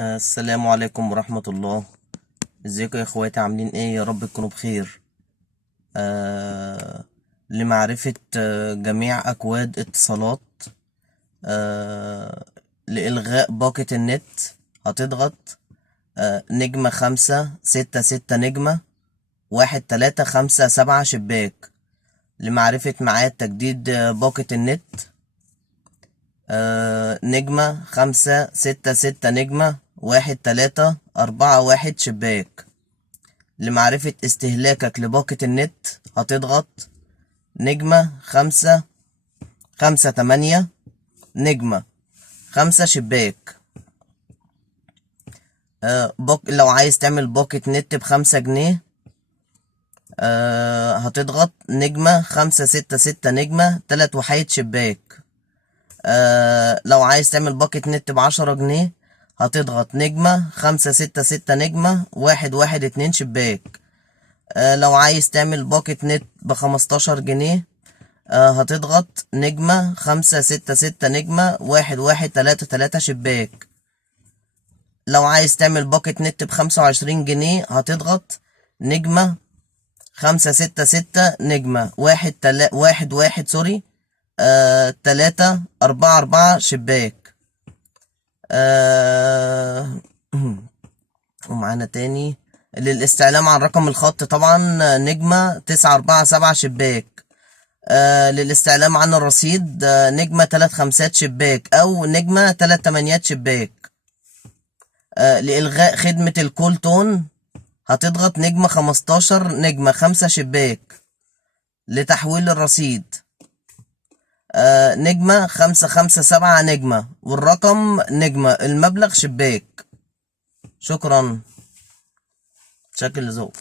السلام عليكم ورحمة الله. ازيكم يا اخواتي؟ عاملين ايه؟ يا رب تكونوا بخير. لمعرفة جميع اكواد اتصالات، آه لإلغاء باقة النت هتضغط نجمة 566 نجمة 1357 شباك. لمعرفة ميعاد تجديد باقة النت، نجمة 566 نجمة 1341 شباك. لمعرفة استهلاكك لباقة النت هتضغط نجمة 558 نجمة 5 شباك. لو عايز تعمل باقة نت ب5 جنيه، هتضغط نجمة 566 نجمة 3 وحيد شباك. لو عايز تعمل باقة نت ب10 جنيه، هتضغط نجمة 566 نجمة 112 شباك. لو عايز تعمل باقة نت ب15 جنيه، هتضغط نجمة 566 نجمة 1133 شباك. لو عايز تعمل باقة نت ب25 جنيه، هتضغط نجمة 566 نجمة 111 سوري 344 شباك. ومعانا تاني للاستعلام عن رقم الخط طبعا نجمة 947 شباك. للاستعلام عن الرصيد نجمة 3 5 شباك أو نجمة 3 8 شباك. لإلغاء خدمة الكول تون هتضغط نجمة 15 نجمة 5 شباك. لتحويل الرصيد نجمة 557 نجمة والرقم نجمة المبلغ شباك. شكرا. شكل لذوق.